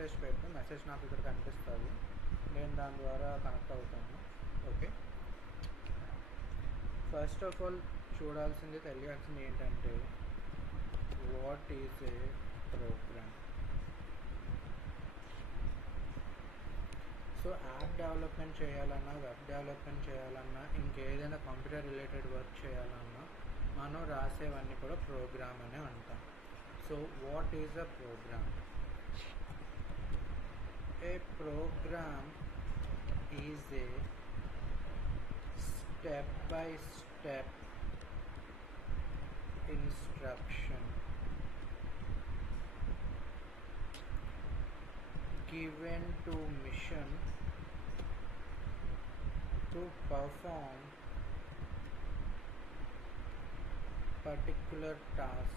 Message పెట్టు, message నాకు ఇక్కడ కనిపిస్తుంది, నేను దాని ద్వారా కనెక్ట్ అవుతాను. ఓకే, ఫస్ట్ ఆఫ్ ఆల్ చూడాల్సింది, తెలియాల్సింది ఏంటంటే what is a program. So app development చేయాలన్నా, వెబ్ డెవలప్మెంట్ చేయాలన్నా, ఇంకేదైనా కంప్యూటర్ రిలేటెడ్ వర్క్ చేయాలన్నా మనం రాసేవన్నీ కూడా ప్రోగ్రామ్ అనే అంటాం. So what is a program? A program is a step by step instruction given to mission to perform particular task.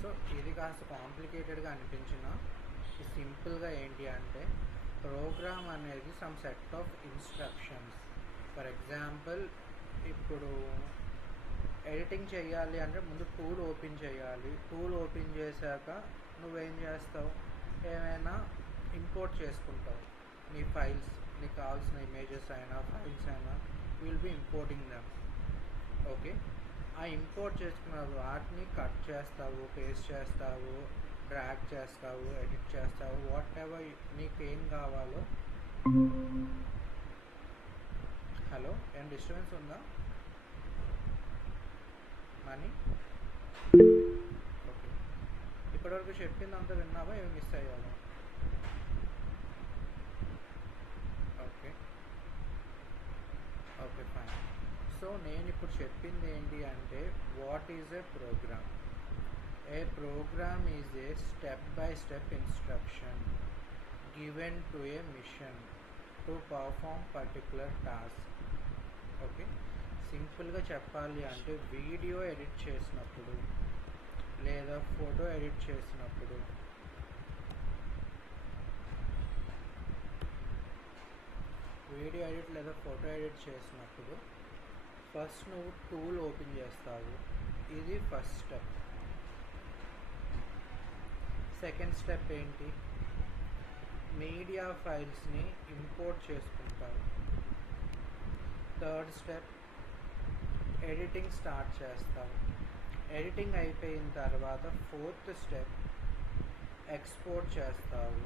So ఇది కాస్త కాంప్లికేటెడ్గా అనిపించిన సింపుల్గా ఏంటి అంటే, ప్రోగ్రామ్ అనేది some set of instructions. For example, ఇప్పుడు ఎడిటింగ్ చేయాలి అంటే ముందు టూల్ ఓపెన్ చేయాలి. టూల్ ఓపెన్ చేశాక నువ్వేం చేస్తావు, ఏమైనా ఇంపోర్ట్ చేసుకుంటావు నీ ఫైల్స్, నీకు కావాల్సిన ఇమేజెస్ అయినా ఫైల్స్ అయినా, will be importing them. Okay, ఆ ఇంపోర్ట్ చేసుకున్న వాటిని కట్ చేస్తావు, పేస్ట్ చేస్తావు, డ్రాగ్ చేస్తావు, ఎడిట్ చేస్తావు, వాట్ ఎవర్ నీకు ఏం కావాలో. హలో, ఏం డిస్టర్బెన్స్ ఉందా? మనీ ఓకే, ఇప్పటివరకు చెప్పిందంతా విన్నావా, ఏమి మిస్ అయ్యావా? Okay okay fine. సో నేను ఇప్పుడు చెప్పింది ఏంటి అంటే, what is a program? A program is a step by step instruction given to a machine to perform particular task. Okay, సింపుల్గా చెప్పాలి అంటే, వీడియో ఎడిట్ చేసినప్పుడు లేదా ఫోటో ఎడిట్ చేసినప్పుడు, వీడియో ఎడిట్ లేదా ఫోటో ఎడిట్ చేసినప్పుడు ఫస్ట్ నువ్వు టూల్ ఓపెన్ చేస్తావు. ఇది ఫస్ట్ స్టెప్. సెకండ్ స్టెప్ ఏంటి, మీడియా ఫైల్స్ని ఇంపోర్ట్ చేసుకుంటావు. థర్డ్ స్టెప్, ఎడిటింగ్ స్టార్ట్ చేస్తావు. ఎడిటింగ్ అయిపోయిన తర్వాత ఫోర్త్ స్టెప్, ఎక్స్పోర్ట్ చేస్తావు.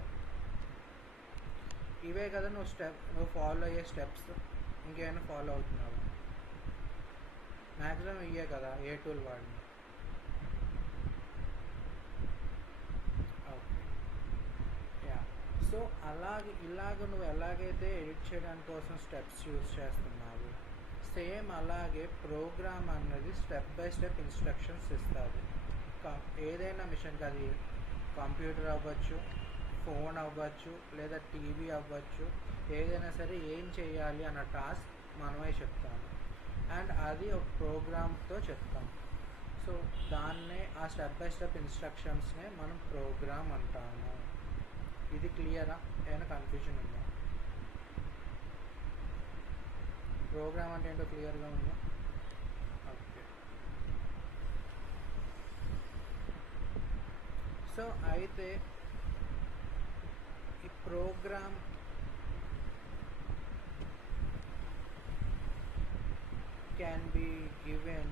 ఇవే కదా నువ్వు ఫాలో అయ్యే స్టెప్స్. ఇంకేమైనా ఫాలో అవుతున్నావు? మ్యాక్సిమం ఇవే కదా, ఏ టూల్ వాడిని. ఓకే యా, సో ఇలాగ నువ్వు ఎలాగైతే ఎడిట్ చేయడానికి కోసం స్టెప్స్ యూజ్ చేస్తున్నావు, సేమ్ అలాగే ప్రోగ్రామ్ అన్నది స్టెప్ బై స్టెప్ ఇన్స్ట్రక్షన్స్ ఇస్తుంది. ఏదైనా మిషన్కి, అది కంప్యూటర్ అవ్వచ్చు, ఫోన్ అవ్వచ్చు, లేదా టీవీ అవ్వచ్చు, ఏదైనా సరే ఏం చేయాలి అన్న టాస్క్ మనమే చెప్తాము, అండ్ అది ఒక ప్రోగ్రామ్తో చెప్తాం. సో దాన్నే, ఆ స్టెప్ బై స్టెప్ ఇన్స్ట్రక్షన్స్నే మనం ప్రోగ్రామ్ అంటాము. ఇది క్లియరా? ఏమైనా కన్ఫ్యూజన్ ఉందా? ప్రోగ్రామ్ అంటే ఏంటో క్లియర్గా ఉందా? ఓకే, సో అయితే ఈ programme can be given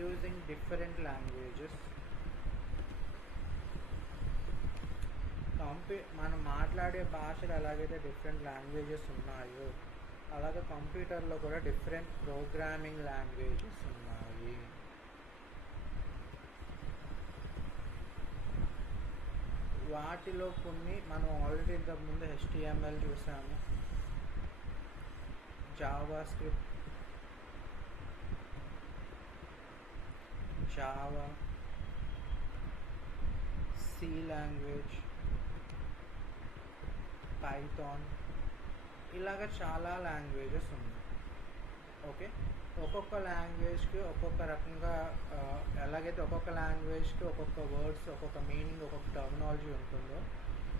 using different languages. మనం మాట్లాడే భాషలు ఎలాగైతే డిఫరెంట్ లాంగ్వేజెస్ ఉన్నాయో, అలాగే కంప్యూటర్లో కూడా డిఫరెంట్ ప్రోగ్రామింగ్ లాంగ్వేజెస్ ఉన్నాయి. వాటిలో కొన్ని మనం ఆల్రెడీ ఇంతకుముందు HTML చూసాము, JavaScript, Java, C language, Python, ఇలాగ చాలా లాంగ్వేజెస్ ఉన్నాయి. ఓకే, ఒక్కొక్క లాంగ్వేజ్కి ఒక్కొక్క రకంగా, ఎలాగైతే ఒక్కొక్క లాంగ్వేజ్కి ఒక్కొక్క వర్డ్స్, ఒక్కొక్క మీనింగ్, ఒక్కొక్క టర్మినాలజీ ఉంటుందో,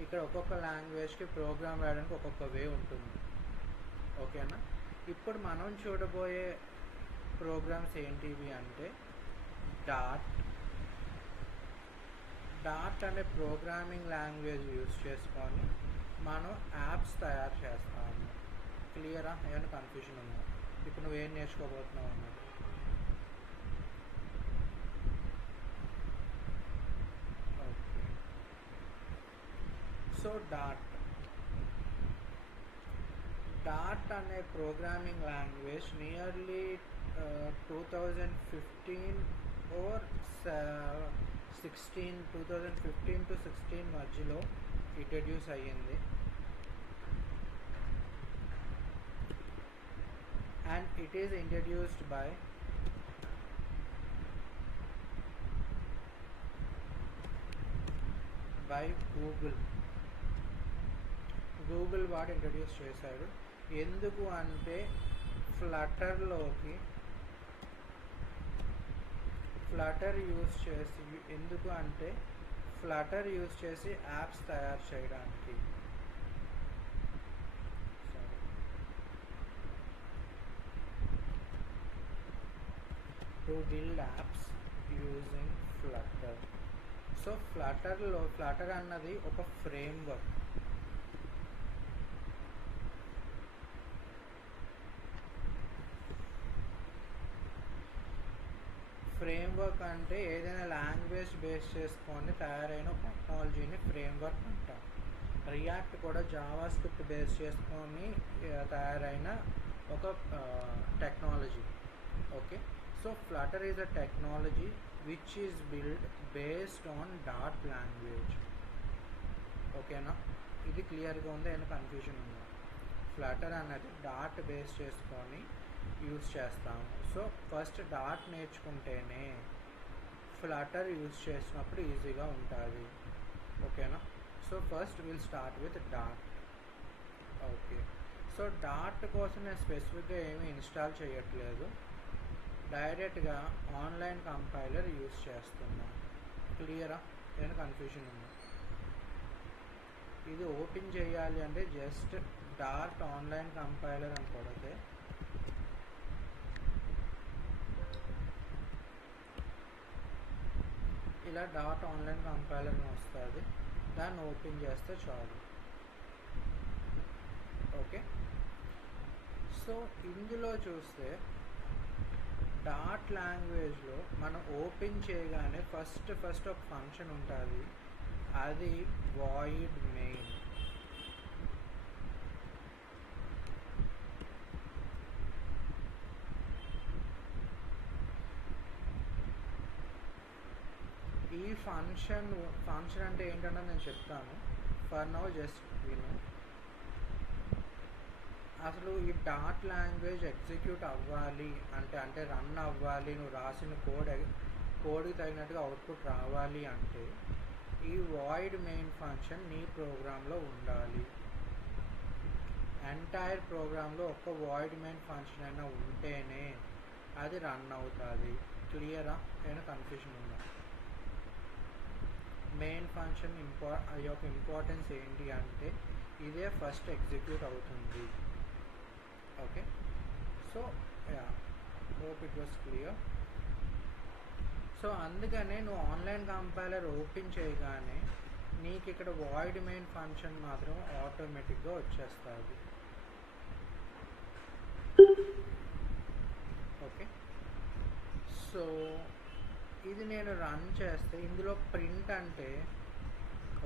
ఇక్కడ ఒక్కొక్క లాంగ్వేజ్కి ప్రోగ్రామ్ రాయడానికి ఒక్కొక్క వే ఉంటుంది. ఓకేనా? ఇప్పుడు మనం చూడబోయే ప్రోగ్రామ్స్ ఏంటివి అంటే డాట్ అనే ప్రోగ్రామింగ్ లాంగ్వేజ్ యూజ్ చేసుకొని మనం యాప్స్ తయారు చేస్తాము. క్లియరా? ఏమైనా కన్ఫ్యూజన్ ఉందా? ఇప్పుడు నువ్వేం నేర్చుకోబోతున్నావు అన్నది. ఓకే, సో డాట్ అనే programming language nearly 2015 or 2015 to 16 మధ్యలో ఇంట్రడ్యూస్ అయ్యింది. And it is introduced by Google వాడు ఇంట్రడ్యూస్ చేశాడు. ఎందుకు అంటే ఫ్లటర్ యూజ్ చేసి యాప్స్ తయారు చేయడానికి. To build apps using Flutter. So Flutter అన్నది ఒక ఫ్రేమ్వర్క్. ఫ్రేమ్వర్క్ అంటే ఏదైనా లాంగ్వేజ్ బేస్ చేసుకొని తయారైన టెక్నాలజీని ఫ్రేమ్వర్క్ అంటాం. రియాక్ట్ కూడా జావా స్క్రిప్ట్ బేస్ చేసుకొని తయారైన ఒక technology. Okay, so Flutter is a technology which is build based on dot language. ఓకేనా? ఇది క్లియర్గా ఉందా? ఏమైనా కన్ఫ్యూజన్ ఉందా? ఫ్లటర్ అన్నది డాట్ బేస్ చేసుకొని యూజ్ చేస్తాము. So first dot నేర్చుకుంటేనే Flutter use చేసినప్పుడు ఈజీగా ఉంటుంది. ఓకేనా? So first will start with dot. Okay, so dot కోసం నేను స్పెసిఫిక్గా ఏమీ ఇన్స్టాల్ చేయట్లేదు, డైరెక్ట్గా ఆన్లైన్ కంపైలర్ యూజ్ చేస్తున్నాను. క్లియరా? ఏమైనా కన్ఫ్యూజన్ ఉందా? ఇది ఓపెన్ చేయాలి అంటే జస్ట్ డాట్ ఆన్లైన్ కంపైలర్ అని కొడితే ఇలా డాట్ ఆన్లైన్ కంపైలర్ వస్తుంది. దాన్ని ఓపెన్ చేస్తే చాలు. ఓకే, సో ఇందులో చూస్తే డాట్ లాంగ్వేజ్లో మనం ఓపెన్ చేయగానే ఫస్ట్ ఒక ఫంక్షన్ ఉంటుంది, అది వాయిడ్ మెయిన్. ఈ ఫంక్షన్ అంటే ఏంటన్నా నేను చెప్తాను. ఫర్ నౌ జస్ట్ విను. అసలు ఈ డాట్ లాంగ్వేజ్ ఎగ్జిక్యూట్ అవ్వాలి అంటే రన్ అవ్వాలి, నువ్వు రాసిన కోడ్కి తగినట్టుగా అవుట్పుట్ రావాలి అంటే ఈ వాయిడ్ మెయిన్ ఫంక్షన్ నీ ప్రోగ్రాంలో ఉండాలి. ఎంటైర్ ప్రోగ్రాంలో ఒక్క వాయిడ్ మెయిన్ ఫంక్షన్ అయినా ఉంటేనే అది రన్ అవుతుంది. క్లియరా? ఏమైనా కన్ఫ్యూజన్ ఉందా? మెయిన్ ఫంక్షన్ యొక్క ఇంపార్టెన్స్ ఏంటి అంటే ఇదే ఫస్ట్ ఎగ్జిక్యూట్ అవుతుంది. Okay, so hope it was clear. So అందుకనే నువ్వు ఆన్లైన్ కంపైలర్ ఓపెన్ చేయగానే నీకు ఇక్కడ వాయిడ్ మెయిన్ ఫంక్షన్ మాత్రం ఆటోమేటిక్గా వచ్చేస్తుంది. ఓకే, సో ఇది నేను రన్ చేస్తే ఇందులో ప్రింట్ అంటే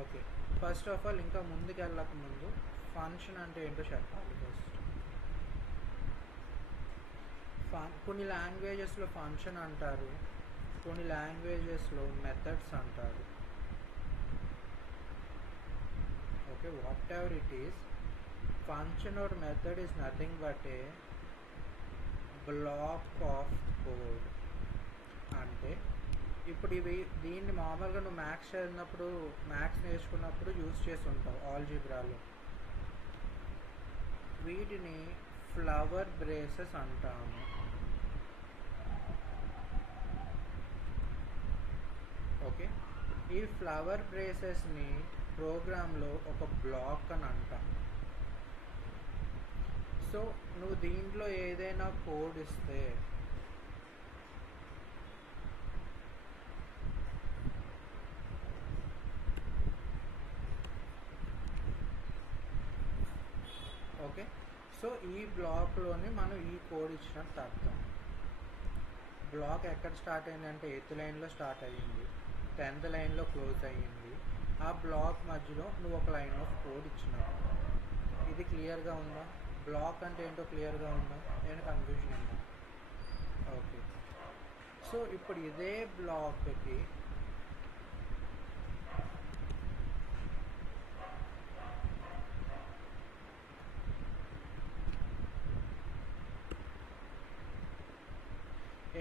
ఓకే, ఫస్ట్ ఆఫ్ ఆల్ ఇంకా ముందుకు వెళ్ళక ముందు ఫంక్షన్ అంటే ఏంటో చెప్పాలి. కొన్ని లాంగ్వేజెస్లో ఫంక్షన్ అంటారు, కొన్ని లాంగ్వేజెస్లో మెథడ్స్ అంటారు. Okay, what ever it is, function are method is nothing but A block of code. అంటే ఇప్పుడు దీన్ని మామూలుగా నువ్వు మ్యాథ్స్ నేర్చుకున్నప్పుడు యూజ్ చేసి ఉంటావు ఆల్జీబ్రాలో. వీటిని ఫ్లవర్ బ్రేసెస్ అంటాము. ఓకే, ఈ ఫ్లవర్ బ్రేసెస్ని ప్రోగ్రాంలో ఒక బ్లాక్ అని అంటాం. సో నువ్వు దీంట్లో ఏదైనా కోడ్ ఇస్తే సో ఈ బ్లాక్లోని మనం ఈ కోడ్ ఇచ్చినట్టు అర్థం. బ్లాక్ ఎక్కడ స్టార్ట్ అయింది అంటే 8th లైన్లో స్టార్ట్ అయ్యింది, 10th లైన్లో క్లోజ్ అయ్యింది. ఆ బ్లాక్ మధ్యలో నువ్వు ఒక లైన్ ఆఫ్ కోడ్ ఇచ్చినావు. ఇది క్లియర్గా ఉందా? బ్లాక్ అంటే ఏంటో క్లియర్గా ఉందా? ఏమైనా కన్ఫ్యూజన్ ఉందా? ఓకే. సో ఇప్పుడు ఇదే బ్లాక్కి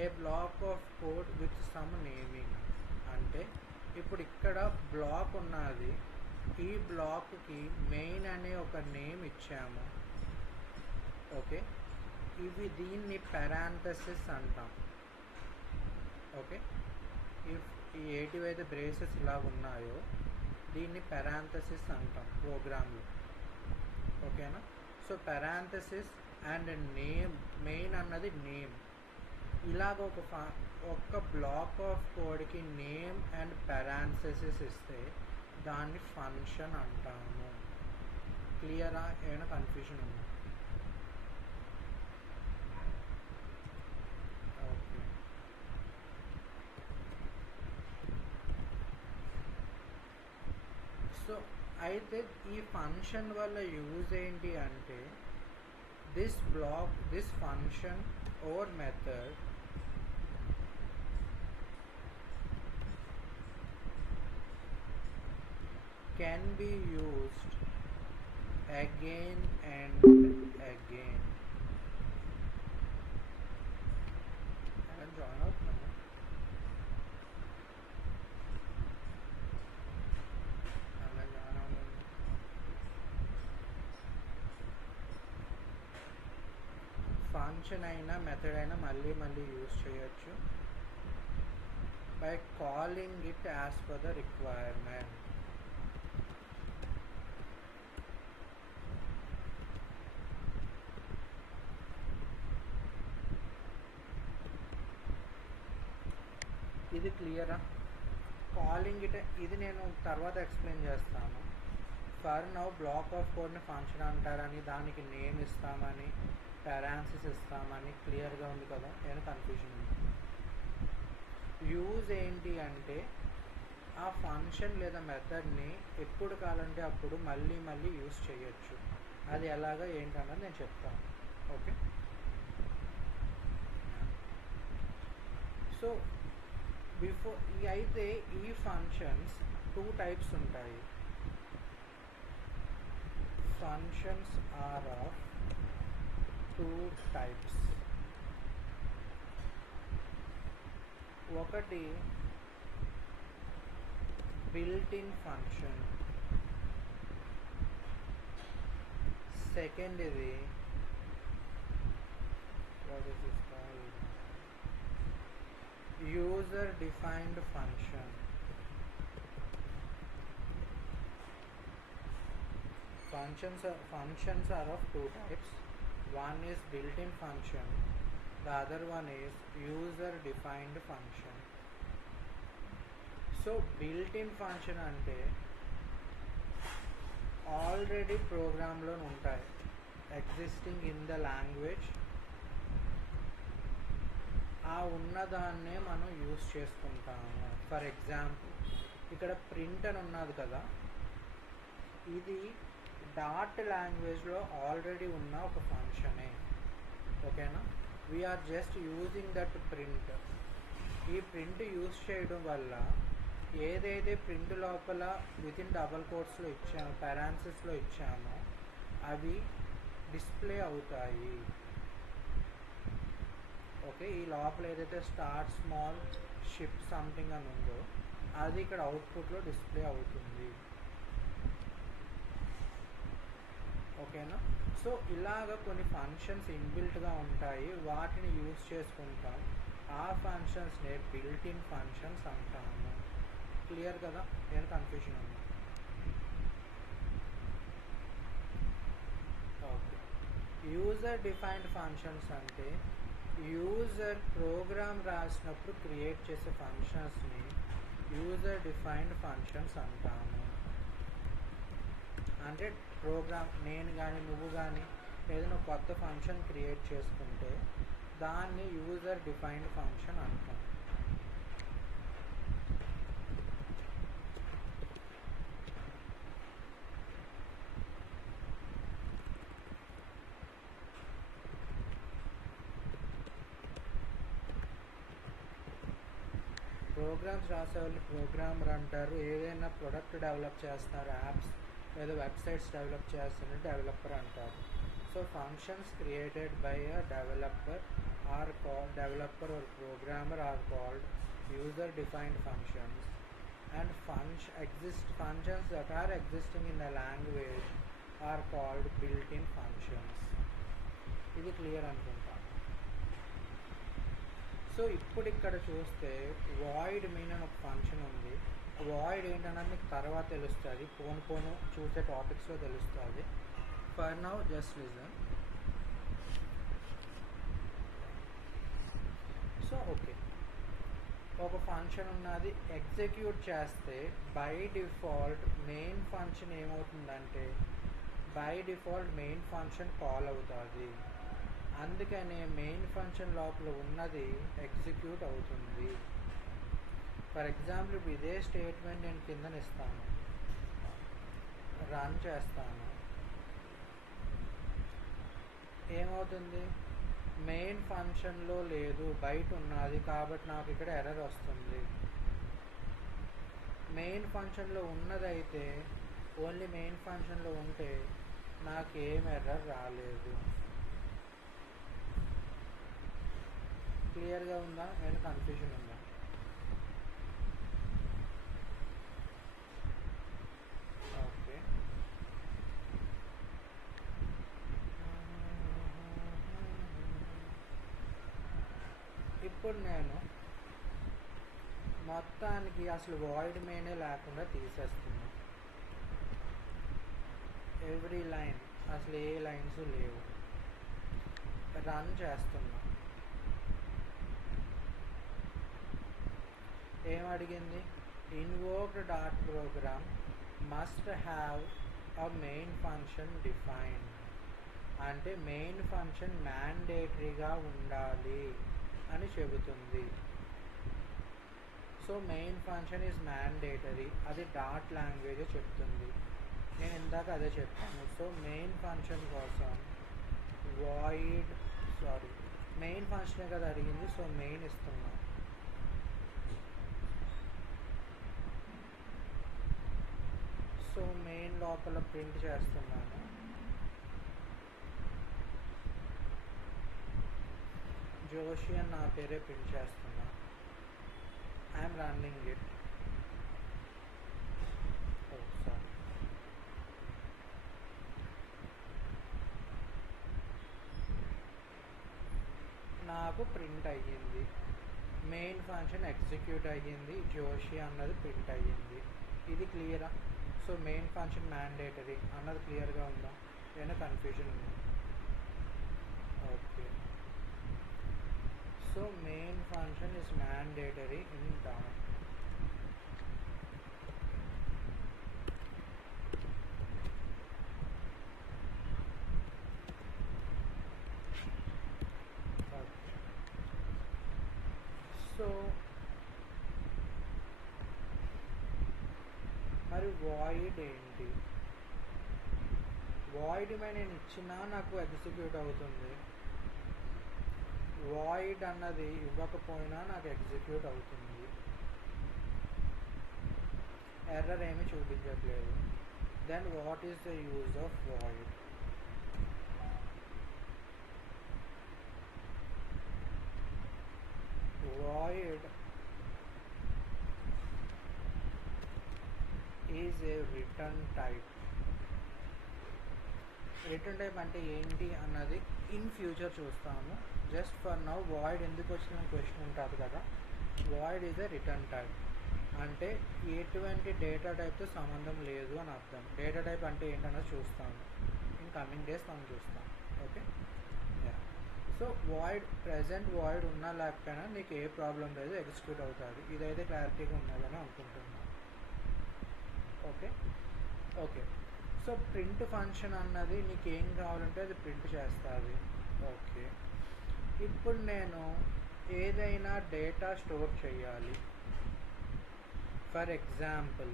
a block of code with some naming అంటే ఇప్పుడు ఇక్కడ బ్లాక్ ఉన్నది, ఈ బ్లాక్కి మెయిన్ అనే ఒక నేమ్ ఇచ్చాము. ఓకే, దీన్ని పారాంథసిస్ అంటాం. ఓకే, ఈ ఏటివైతే బ్రేసెస్ ఇలా ఉన్నాయో దీన్ని పారాంథసిస్ అంటాం ప్రోగ్రాంలో. ఓకేనా? So parenthesis and name, main అన్నది నేమ్. ఇలాగ ఒక బ్లాక్ ఆఫ్ కోడ్కి నేమ్ అండ్ పారాంథసిస్ ఇస్తే దాన్ని ఫంక్షన్ అంటాము. క్లియరా? ఏమైనా కన్ఫ్యూజన్ ఉందా? ఓకే. సో అయితే ఈ ఫంక్షన్ వల్ల యూజ్ ఏంటి అంటే this function or method can be used again and again. Join out now. Function అయినా మెథడ్ అయినా మళ్ళీ యూజ్ చేయొచ్చు by calling it as per the requirement. ఇది క్లియరా? కాలింగ్ ఇట్ ఇది నేను తర్వాత ఎక్స్ప్లెయిన్ చేస్తాను. ఫర్ నౌ బ్లాక్ ఆఫ్ కోడ్ని ఫంక్షన్ అంటారని, దానికి నేమ్ ఇస్తామని, పారాంథసిస్ ఇస్తామని క్లియర్గా ఉంది కదా? ఏమైనా కన్ఫ్యూజన్ ఉంది? యూజ్ ఏంటి అంటే ఆ ఫంక్షన్ లేదా మెథడ్ని ఎప్పుడు కావాలంటే అప్పుడు మళ్ళీ యూజ్ చేయొచ్చు. అది ఎలాగా ఏంటన్నది నేను చెప్తాను. ఓకే. సో అయితే ఈ ఫంక్షన్స్ 2 టైప్స్ ఉంటాయి. Functions are of 2 types. ఒకటి బిల్ట్ ఇన్ ఫంక్షన్, సెకండ్ ఇది user defined function. Functions are of 2 types. One is built-in function, the other one is user defined function. So built-in function అంటే already ప్రోగ్రాంలో ఉంటాయి, existing in the language. ఆ ఉన్నదాన్నే మనం use చేసుకుంటాము. For example ఇక్కడ print అని ఉన్నది కదా, ఇది డాట్ లాంగ్వేజ్లో ఆల్రెడీ ఉన్న ఒక ఫంక్షనే. ఓకేనా? We're just using that print. ఈ ప్రింట్ యూజ్ చేయడం వల్ల ఏదైతే ప్రింట్ లోపల వితిన్ డబల్ కోట్స్లో ఇచ్చామో, పారాంథసిస్లో ఇచ్చామో అవి డిస్ప్లే అవుతాయి. ఓకే, ఈ లోపల ఏదైతే స్టార్ట్ స్మాల్ షిప్ సంథింగ్ అని ఉందో అది ఇక్కడ అవుట్పుట్లో డిస్ప్లే అవుతుంది. ఓకేనా? సో ఇలాగ కొన్ని ఫంక్షన్స్ ఇన్బిల్ట్గా ఉంటాయి, వాటిని యూజ్ చేసుకుంటాం. ఆ ఫంక్షన్స్నే బిల్ట్ ఇన్ ఫంక్షన్స్ అంటాము. క్లియర్ కదా? ఏమైనా కన్ఫ్యూజన్ ఉంది? ఓకే. యూజర్ డిఫైన్డ్ ఫంక్షన్స్ అంటే యూజర్ ప్రోగ్రామ్ రాసినప్పుడు క్రియేట్ చేసే ఫంక్షన్స్ని యూజర్ డిఫైన్డ్ ఫంక్షన్స్ అంటాము. అంటే ప్రోగ్రామ్ నేను కానీ నువ్వు కానీ ఏదైనా కొత్త ఫంక్షన్ క్రియేట్ చేసుకుంటే దాన్ని యూజర్ డిఫైన్డ్ ఫంక్షన్ అంటాం. ప్రోగ్రామ్స్ రాసేవాళ్ళు ప్రోగ్రామర్ అంటారు. ఏదైనా ప్రొడక్ట్ డెవలప్ చేస్తున్నారు, యాప్స్ లేదా వెబ్సైట్స్ డెవలప్ చేస్తున్న డెవలపర్ అంటారు. So functions created by a developer are called developer or programmer are called user defined functions and functions that are existing in a language are called built-in functions. ఇది clear అనుకుంటా. So ఇప్పుడు ఇక్కడ చూస్తే void mean అని ఒక function ఉంది. Void ఏంటన్నది మీకు తర్వాత తెలుస్తుంది, పోను చూసే టాపిక్స్లో తెలుస్తుంది. For now just listen. So okay, ఒక ఫంక్షన్ ఉన్నది, ఎగ్జిక్యూట్ చేస్తే బై డిఫాల్ట్ మెయిన్ ఫంక్షన్ ఏమవుతుందంటే by default main function call అవుతుంది. అందుకనే మెయిన్ ఫంక్షన్ లోపల ఉన్నది ఎగ్జిక్యూట్ అవుతుంది. ఫర్ ఎగ్జాంపుల్ ఇప్పుడు ఇదే స్టేట్మెంట్ నేను కిందన ఇస్తాను, రన్ చేస్తాను, ఏమవుతుంది? మెయిన్ ఫంక్షన్లో లేదు, బయట ఉన్నది కాబట్టి నాకు ఇక్కడ ఎర్రర్ వస్తుంది. మెయిన్ ఫంక్షన్లో ఉన్నదైతే ఓన్లీ మెయిన్ ఫంక్షన్లో ఉంటే నాకేం ఎర్రర్ రాలేదు. క్లియర్గా ఉందా? ఏమైనా కన్ఫ్యూజన్ ఉందా? ఓకే, ఇప్పుడు నేను మొత్తానికి అసలు వాయిడ్ మెయినే లేకుండా తీసేస్తున్నా. ఎవ్రీ లైన్, అసలు ఏ లైన్స్ లేవు. రన్ చేస్తున్నా. ఏమడిగింది? ఇన్వోక్డ్ డాట్ program must have a main function defined. అంటే మెయిన్ ఫంక్షన్ మ్యాండేటరీగా ఉండాలి అని చెబుతుంది. So main function is mandatory, అది డాట్ లాంగ్వేజ్ చెప్తుంది. నేను ఇందాక అదే చెప్పాను. సో మెయిన్ ఫంక్షన్ కోసం వాయిడ్, మెయిన్ ఫంక్షనే కదా అడిగింది, సో మెయిన్ ఇస్తున్నా. సో మెయిన్ లోపల ప్రింట్ చేస్తున్నాను. జోషి అని నా పేరే ప్రింట్ చేస్తున్నా. I'm running it. సారీ, నాకు ప్రింట్ అయ్యింది. మెయిన్ ఫంక్షన్ ఎగ్జిక్యూట్ అయ్యింది, జోషి అన్నది ప్రింట్ అయ్యింది. ఇది క్లియరా? సో మెయిన్ ఫంక్షన్ మ్యాండేటరీ అన్నది క్లియర్గా ఉందా? ఏమైనా కన్ఫ్యూజన్ ఉందా? Okay, so main function is mandatory in dot. So మరి వాయిడ్ ఏంటి? వాయిడ్ మీద నేను ఇచ్చినా నాకు ఎగ్జిక్యూట్ అవుతుంది, వాయిడ్ అన్నది ఇవ్వకపోయినా నాకు ఎగ్జిక్యూట్ అవుతుంది. ఎర్రర్ ఏమీ చూపించట్లేదు. Then what is the use of void? Void is a return type. Return type అంటే ఏంటి అన్నది ఇన్ ఫ్యూచర్ చూస్తాము. జస్ట్ ఫర్ నౌ వాయిడ్ ఎందుకు వచ్చిన క్వశ్చన్ ఉంటుంది కదా. Void is a return type అంటే ఎటువంటి డేటా టైప్తో సంబంధం లేదు అని అర్థం. డేటా టైప్ అంటే ఏంటన్నది చూస్తాము ఇన్ కమింగ్ డేస్, మనం చూస్తాం. Okay, so void present void ఉన్నా లేకపోయినా నీకు ఏ ప్రాబ్లం లేదు, ఎగ్జిక్యూట్ అవుతుంది. ఇదైతే క్లారిటీగా ఉన్నదని అనుకుంటున్నాను. Okay okay, so print function అన్నది నీకు ఏం కావాలంటే అది ప్రింట్ చేస్తుంది. ఓకే, ఇప్పుడు నేను ఏదైనా డేటా స్టోర్ చేయాలి. ఫర్ ఎగ్జాంపుల్,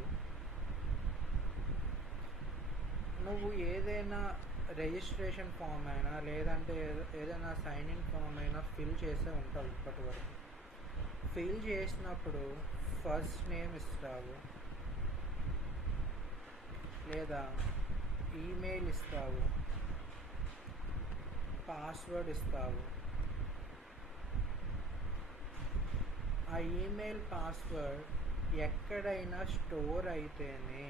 నువ్వు ఏదైనా రిజిస్ట్రేషన్ ఫామ్ అయినా లేదంటే ఏదైనా సైన్ ఇన్ ఫామ్ అయినా ఫిల్ చేసే ఉంటావు. ఇప్పటి వరకు ఫిల్ చేసినప్పుడు ఫస్ట్ నేమ్ ఇస్తావు, లేదా ఈమెయిల్ ఇస్తావు, పాస్వర్డ్ ఇస్తావు. ఆ ఈమెయిల్ పాస్వర్డ్ ఎక్కడైనా స్టోర్ అయితేనే,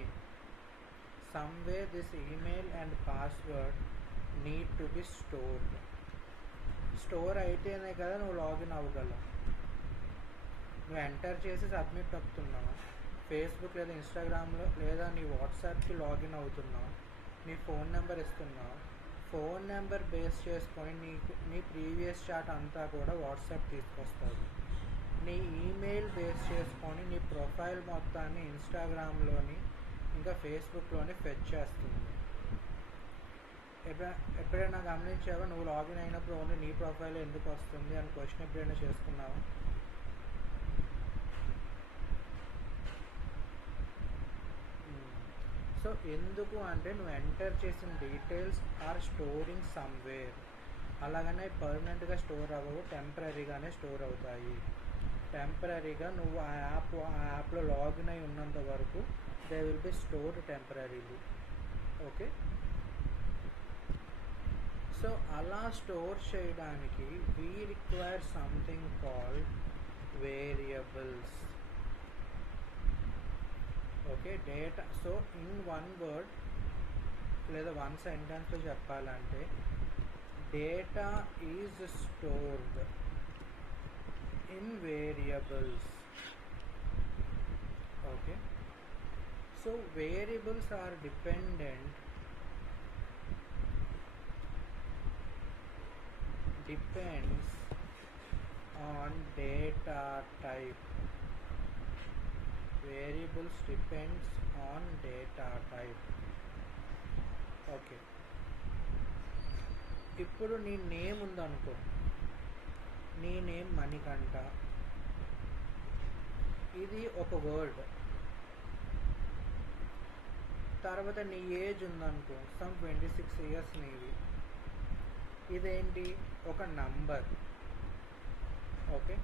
somewhere this email and password need to be stored. Store అయితేనే కదా నువ్వు లాగిన్ అవ్వగలవు. నువ్వు ఎంటర్ చేసి సబ్మిట్ నొక్కుతున్నావు, ఫేస్బుక్ లేదా ఇన్స్టాగ్రామ్లో లేదా నీ వాట్సాప్కి లాగిన్ అవుతున్నావు, నీ ఫోన్ నెంబర్ ఇస్తున్నావు. ఫోన్ నెంబర్ బేస్ చేసుకొని నీ ప్రీవియస్ చాట్ అంతా కూడా వాట్సాప్ తీసుకొస్తుంది. నీ ఈమెయిల్ బేస్ చేసుకొని నీ ప్రొఫైల్ మొత్తాన్ని ఇన్స్టాగ్రామ్లోని ఇంకా ఫేస్బుక్లోని ఫెచ్ చేస్తుంది. ఎప్పుడైనా గమనించావా నువ్వు లాగిన్ అయినప్పుడు ఓన్లీ నీ ప్రొఫైల్ ఎందుకు వస్తుంది అని క్వశ్చన్ ఎప్పుడైనా చేసుకున్నావా? సో ఎందుకు అంటే నువ్వు ఎంటర్ చేసిన డీటెయిల్స్ ఆర్ స్టోరింగ్ సమ్వేర్. అలాగనే పర్మనెంట్గా స్టోర్ అవ్వవు, టెంపరీగానే స్టోర్ అవుతాయి. టెంపరీగా నువ్వు ఆ యాప్లో లాగిన్ అయి ఉన్నంత వరకు they will be stored temporarily. Okay, so అలా స్టోర్ చేయడానికి we require something called variables. Okay, data. So in one word లేదా వన్ సెంటెన్స్లో చెప్పాలంటే data is stored in variables. Okay, so variables are depends on data type. Variables depends on data type. Okay, ఇప్పుడు నీ name ఉందనుకో, నీ name Manikanta, ఇది ఒక word. తర్వాత నీ ఏజ్ ఉందనుకో, సమ్ 26 years నీది, ఇదేంటి ఒక నంబర్. ఓకే,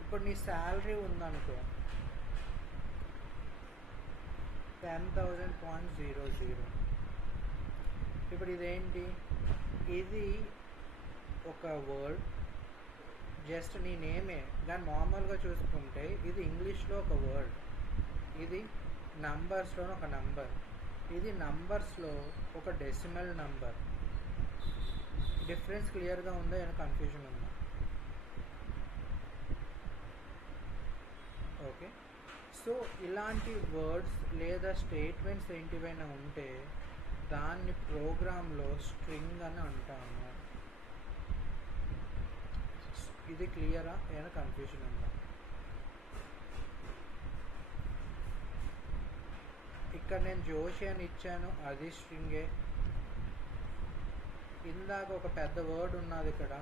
ఇప్పుడు నీ శాలరీ ఉందనుకో 10,000.00. ఇప్పుడు ఇదేంటి, ఇది ఒక వర్డ్, జస్ట్ నీ నేమే. దాన్ని నార్మల్గా చూసుకుంటే ఇది ఇంగ్లీష్లో ఒక వర్డ్, ఇది నంబర్స్లో ఒక నంబర్, ఇది నంబర్స్లో ఒక డెసిమల్ నంబర్. డిఫరెన్స్ క్లియర్గా ఉందా, ఏమైనా కన్ఫ్యూజన్ ఉందా? ఓకే, సో ఇలాంటి వర్డ్స్ లేదా స్టేట్మెంట్స్ ఏంటివైనా ఉంటే దాన్ని ప్రోగ్రాంలో స్ట్రింగ్ అని అంటాము. ఇది క్లియరా, ఏమైనా కన్ఫ్యూజన్ ఉందా? ఇక్కడ నేను జోషి అని ఇచ్చాను, అది స్ట్రింగే. ఇందాక ఒక పెద్ద వర్డ్ ఉన్నది ఇక్కడ,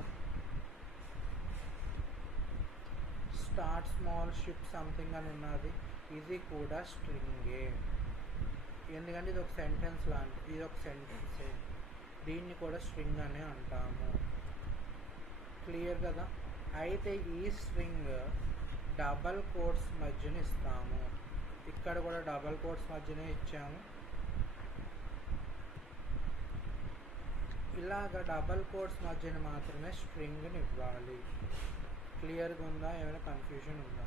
స్టార్ట్ స్మాల్ షిప్ సంథింగ్ అని ఉన్నది, ఇది కూడా స్ట్రింగే. ఎందుకంటే ఇది ఒక సెంటెన్స్ లాంటి, ఇది ఒక సెంటెన్సే, దీన్ని కూడా స్ట్రింగ్ అనే అంటాము. క్లియర్ కదా? అయితే ఈ స్ట్రింగ్ డబల్ కోట్స్ మధ్యన ఇస్తాము. ఇక్కడ కూడా డబల్ కోట్స్ మధ్యనే ఇచ్చాము. ఇలాగ డబల్ కోట్స్ మధ్యన మాత్రమే స్ట్రింగ్ని ఇవ్వాలి. క్లియర్గా ఉందా, ఏమైనా కన్ఫ్యూజన్ ఉందా?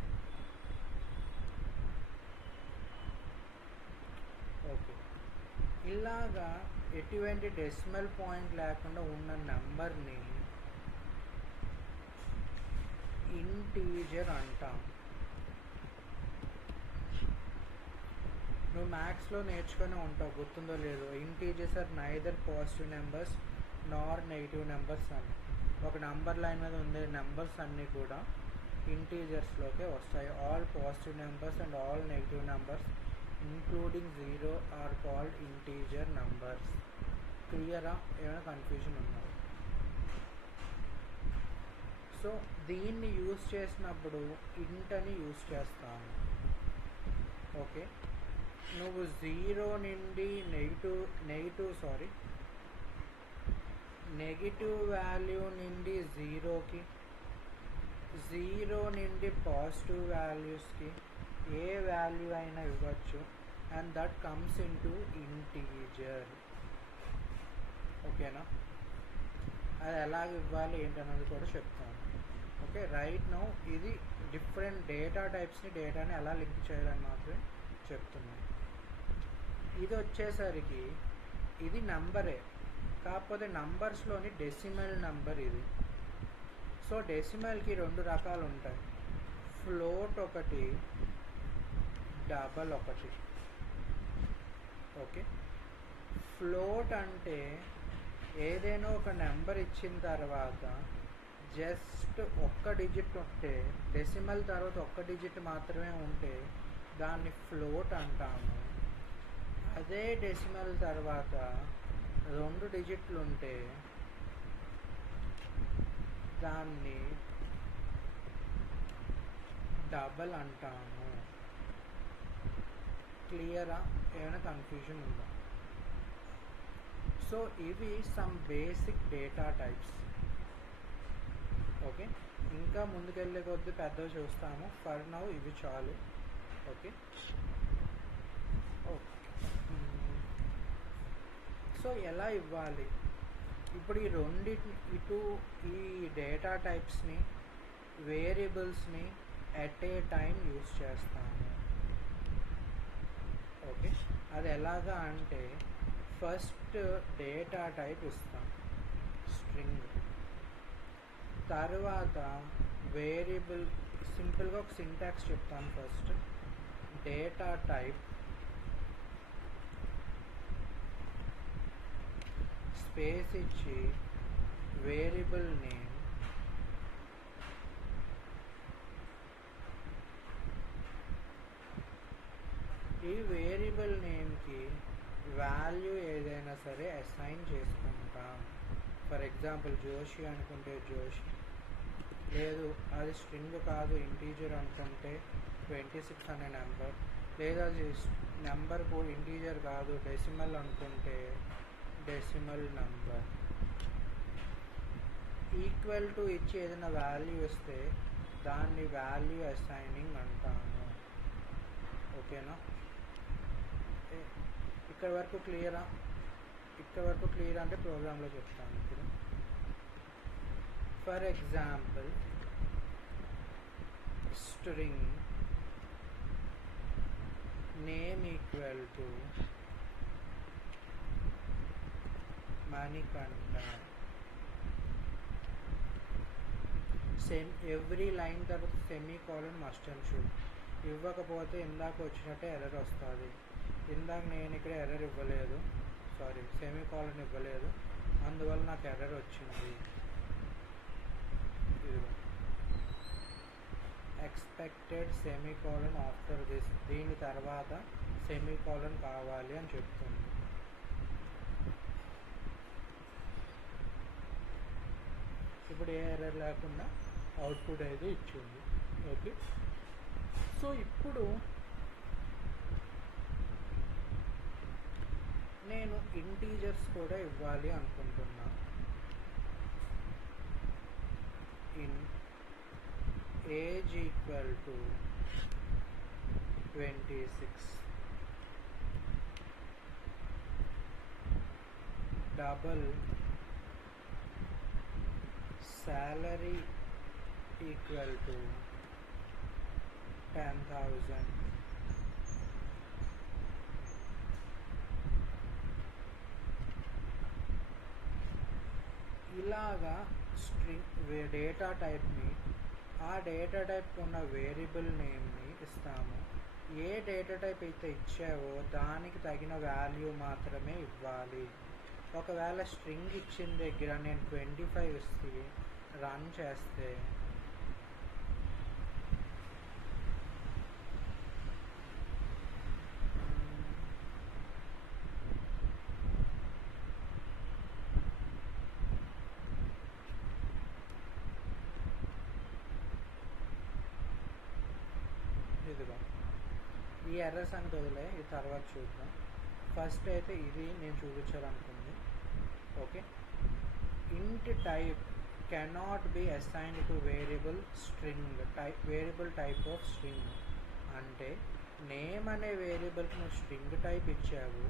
ఓకే, ఇలాగా ఎటువంటి డెసిమల్ పాయింట్ లేకుండా ఉన్న నెంబర్ని ఇంటీజర్ అంటాం. నువ్వు మ్యాథ్స్లో నేర్చుకుని ఉంటావు, గుర్తుందో లేదో, integers are neither positive numbers nor negative numbers అని. ఒక నెంబర్ లైన్ మీద ఉండే నెంబర్స్ అన్నీ కూడా ఇంటీజర్స్లోకే వస్తాయి. All positive numbers and all negative numbers including zero are called integer numbers. క్లియరా? ఏమైనా కన్ఫ్యూజన్ ఉందా? సో దీన్ని యూజ్ చేసినప్పుడు ఇంట్ అని యూజ్ చేస్తాము. ఓకే, నువ్వు జీరో నుండి నెగిటివ్ వాల్యూ నుండి జీరోకి, జీరో నుండి పాజిటివ్ వాల్యూస్కి ఏ వాల్యూ అయినా ఇవ్వచ్చు, and that comes in to integer. ఓకేనా? అది ఎలాగ ఇవ్వాలి ఏంటన్నది కూడా చెప్తాను. ఓకే, రైట్ నౌ ఇది డిఫరెంట్ డేటాని ఎలా లింక్ చేయాలని మాత్రమే చెప్తున్నాను. ఇది వచ్చేసరికి ఇది నంబరే, కాకపోతే నంబర్స్లోని డెసిమల్ నంబర్ ఇది. సో డెసిమల్కి 2 రకాలు ఉంటాయి, ఫ్లోట్ ఒకటి, డబల్ ఒకటి. ఓకే, ఫ్లోట్ అంటే ఏదైనా ఒక నెంబర్ ఇచ్చిన తర్వాత జస్ట్ ఒక్క డిజిట్ ఉంటే, డెసిమల్ తర్వాత ఒక్క డిజిట్ మాత్రమే ఉంటే దాన్ని ఫ్లోట్ అంటాము. అదే డెసిమల్ తర్వాత 2 డిజిట్లు ఉంటే దాన్ని డబల్ అంటాము. క్లియరా? ఏమైనా కన్ఫ్యూజన్ ఉందా? సో ఇవి some basic data types. Okay, ఇంకా ముందుకెళ్ళే కొద్దీ పెద్దవి చూస్తాము. ఫర్ నౌ ఇవి చాలు. ఓకే, సో ఎలా ఇవ్వాలి ఇప్పుడు ఈ డేటా టైప్స్ని, వేరియబుల్స్ని ఎట్ ఏ టైం యూజ్ చేస్తాము. ఓకే, అది ఎలాగా అంటే ఫస్ట్ డేటా టైప్ ఇస్తాం, స్ట్రింగ్. తర్వాత వేరియబుల్, సింపుల్గా ఒక సింటాక్స్ చెప్తాను. ఫస్ట్ డేటా టైప్ స్పేస్ ఇచ్చి వేరియబుల్ నేమ్, ఈ వేరియబుల్ నేమ్కి వాల్యూ ఏదైనా సరే అసైన్ చేసుకుంటాం. ఫర్ ఎగ్జాంపుల్ జోషి అనుకుంటే జోషి, లేదు అది స్ట్రింగ్ కాదు ఇంటీజర్ అనుకుంటే 26 అనే నెంబర్, లేదా అది నెంబర్ ఇంటీజర్ కాదు డెసిమల్ అనుకుంటే డెసిమల్ నెంబర్. ఈక్వల్ టు ఇచ్చి ఏదైనా వాల్యూ ఇస్తే దాన్ని వాల్యూ అసైనింగ్ అంటాము. ఓకేనా? ఇక్కడ వరకు క్లియరా? ఇక్కడ వరకు క్లియర్ అంటే ప్రోగ్రాంలో చెప్తాను. ఇప్పుడు for example string name equal to Manikanta, every line తర్వాత సెమీకోలన్ మస్ట్ అండ్ షుడ్. ఇవ్వకపోతే ఇందాక వచ్చినట్టే ఎర్రర్ వస్తుంది. ఇందాక నేను ఇక్కడ ఎర్రర్ ఇవ్వలేదు, సెమీకోలన్ ఇవ్వలేదు, అందువల్ల నాకు ఎర్రర్ వచ్చింది. ఎక్స్పెక్టెడ్ సెమీకోలన్ ఆఫ్టర్ దిస్, దీని తర్వాత సెమీకోలన్ కావాలి అని చెప్తుంది. ఇప్పుడు ఏ ఎర్రర్ లేకుండా అవుట్పుట్ అయితే ఇచ్చింది. ఓకే, సో ఇప్పుడు నేను ఇంటీజర్స్ కూడా ఇవ్వాలి అనుకుంటున్నా. In age equal to 26, double salary equal to 10,000. ఇలాగా స్ట్రింగ్ డేటా టైప్ని, ఆ డేటా టైప్ ఉన్న వేరియబుల్ నేమ్ని ఇస్తాము. ఏ డేటా టైప్ అయితే ఇచ్చావో దానికి తగిన వాల్యూ మాత్రమే ఇవ్వాలి. ఒకవేళ స్ట్రింగ్ ఇచ్చిన దగ్గర నేను 25 ఇస్తే రన్ చేస్తే ఇదిగో ఈ ఎర్రర్స్ అనేది వదిలే, ఇది తర్వాత చూద్దాం. ఫస్ట్ అయితే ఇది నేను చూపించాలనుకుంది. ఓకే, ఇంట్ type cannot be assigned to variable string type, variable type of string అంటే నేమ్ అనే వేరియబుల్కి నువ్వు స్ట్రింగ్ టైప్ ఇచ్చావు,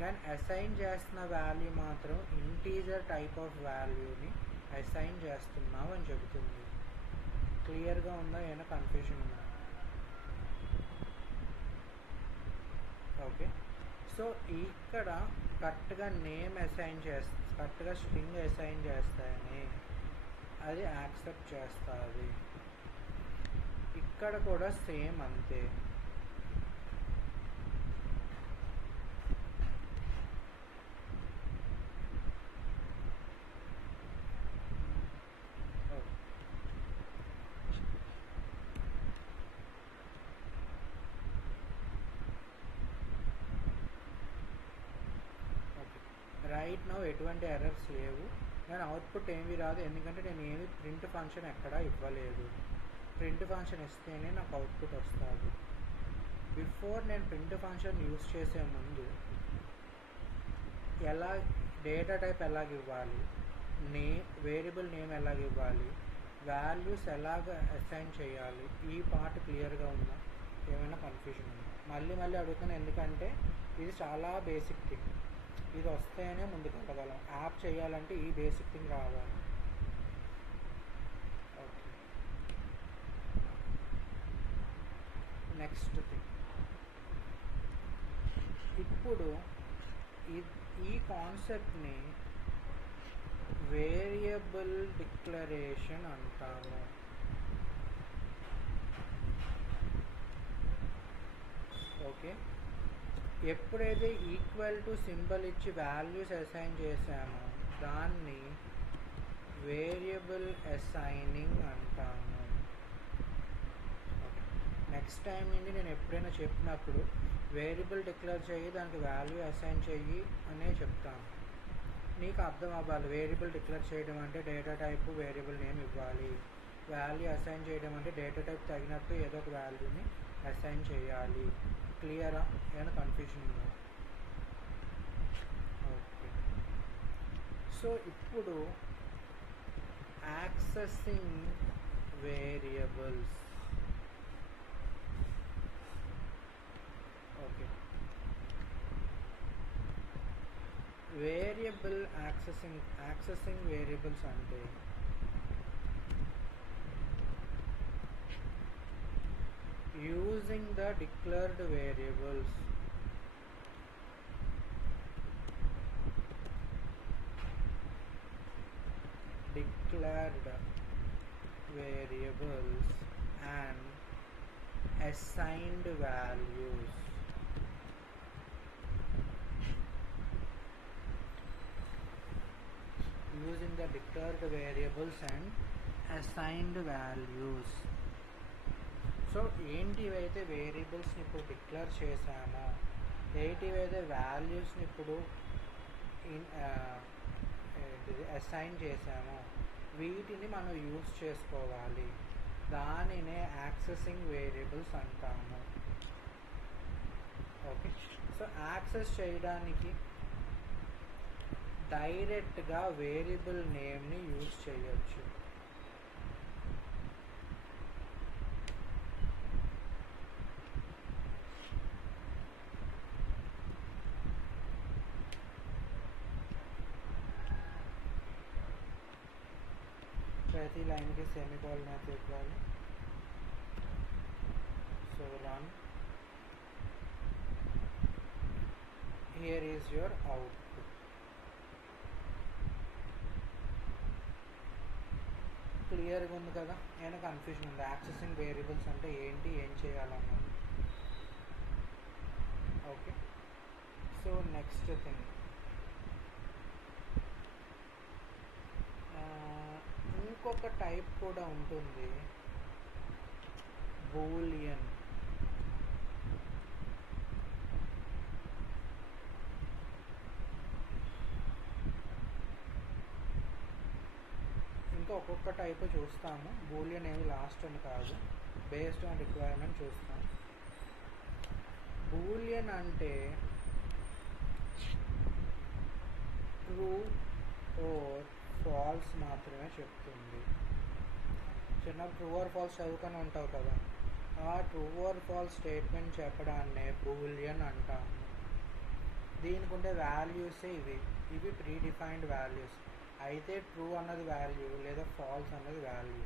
కానీ అసైన్ చేస్తున్న వాల్యూ మాత్రం ఇంటీజర్ టైప్ ఆఫ్ వాల్యూని అసైన్ చేస్తున్నావు అని చెబుతుంది. క్లియర్గా ఉందా, ఏమైనా కన్ఫ్యూజన్ ఉందా? ఓకే, సో ఇక్కడ కరెక్ట్గా నేమ్ అసైన్ కరెక్ట్గా స్ట్రింగ్ అసైన్ చేస్తాయని అది యాక్సెప్ట్ చేస్తుంది. ఇక్కడ కూడా సేమ్ అంతే. రైట్ నౌ ఎటువంటి ఎర్రర్స్ లేవు, కానీ అవుట్పుట్ ఏమీ రాదు, ఎందుకంటే నేను ఏమి ప్రింట్ ఫంక్షన్ ఎక్కడా ఇవ్వలేదు. ప్రింట్ ఫంక్షన్ ఇస్తేనే నాకు అవుట్పుట్ వస్తుంది. బిఫోర్ నేను ప్రింట్ ఫంక్షన్ యూజ్ చేసే ముందు ఎలా డేటా టైప్ ఎలాగ ఇవ్వాలి, వేరియబుల్ నేమ్ ఎలాగ ఇవ్వాలి, వాల్యూస్ ఎలాగ అసైన్ చేయాలి, ఈ పార్ట్ క్లియర్గా ఉందా, ఏమైనా కన్ఫ్యూజన్ ఉందా? మళ్ళీ అడుగుతాను, ఎందుకంటే ఇది చాలా బేసిక్ థింగ్. ఇది వస్తేనే ముందుకు వెళ్ళగలం. యాప్ చేయాలంటే ఈ బేసిక్ థింగ్ రావాలి. ఓకే, నెక్స్ట్ థింగ్, ఇప్పుడు ఈ కాన్సెప్ట్ని వేరియబుల్ డిక్లరేషన్ అంటాము. ఓకే, ఎప్పుడైతే ఈక్వల్ టు సింబల్ ఇచ్చి వాల్యూస్ అసైన్ చేసామో దాన్ని వేరియబుల్ అసైనింగ్ అంటాము. నెక్స్ట్ టైం నుండి నేను ఎప్పుడైనా చెప్పినప్పుడు వేరియబుల్ డిక్లేర్ చేయి, దానికి వాల్యూ అసైన్ చెయ్యి అనే చెప్తాను. నీకు అర్థం అవ్వాలి, వేరియబుల్ డిక్లేర్ చేయడం అంటే డేటా టైపు వేరియబుల్ నేమ్ ఇవ్వాలి, వాల్యూ అసైన్ చేయడం అంటే డేటా టైప్ తగినట్టు ఏదో ఒక వాల్యూని అసైన్ చేయాలి. క్లియరా, ఏమైనా కన్ఫ్యూజన్ ఉందా? ఓకే, సో ఇప్పుడు accessing variables. Okay, variable accessing variables అంటే using the declared variables and assigned values. Using the declared variables and assigned values. So ఏంటివైతే వేరియబుల్స్ని ఇప్పుడు డిక్లేర్ చేసామో, ఏంటివైతే వాల్యూస్ని ఇప్పుడు అసైన్ చేసామో వీటిని మనం యూజ్ చేసుకోవాలి. దానినే యాక్సెసింగ్ వేరియబుల్స్ అంటాము. ఓకే, సో యాక్సెస్ చేయడానికి డైరెక్ట్గా వేరియబుల్ నేమ్ని యూజ్ చేయొచ్చు. ప్రతి లైన్కి సెమీకోలన్ అయితే ఇవ్వాలి. So run, here is your output. క్లియర్గా ఉంది కదా, ఏమైనా కన్ఫ్యూజన్ ఉంది? యాక్సెసింగ్ వేరియబుల్స్ అంటే ఏంటి, ఏం చేయాలన్నది. ఓకే, సో నెక్స్ట్ థింగ్, ఇంకొక టైప్ కూడా ఉంటుంది, బూలియన్. ఇంకా ఒక్కొక్క టైప్ చూస్తాము. బూలియన్ ఏమి లాస్ట్ అని కాదు. బేస్డ్ ఆన్ రిక్వైర్మెంట్ చూస్తాం. బూలియన్ అంటే ట్రూ ఓర్ ఫాల్స్ మాత్రమే చెప్తుంది. చిన్న ట్రూ ఆర్ ఫాల్స్ చదువుకొని ఉంటావు కదా, ఆ ట్రూ ఆర్ ఫాల్స్ స్టేట్మెంట్ చెప్పడాన్నే బూలియన్ అంటాము. దీనికి ఉండే వాల్యూసే ఇవి ప్రీ డిఫైన్డ్ వాల్యూస్. అయితే ట్రూ అన్నది వాల్యూ లేదా ఫాల్స్ అన్నది value.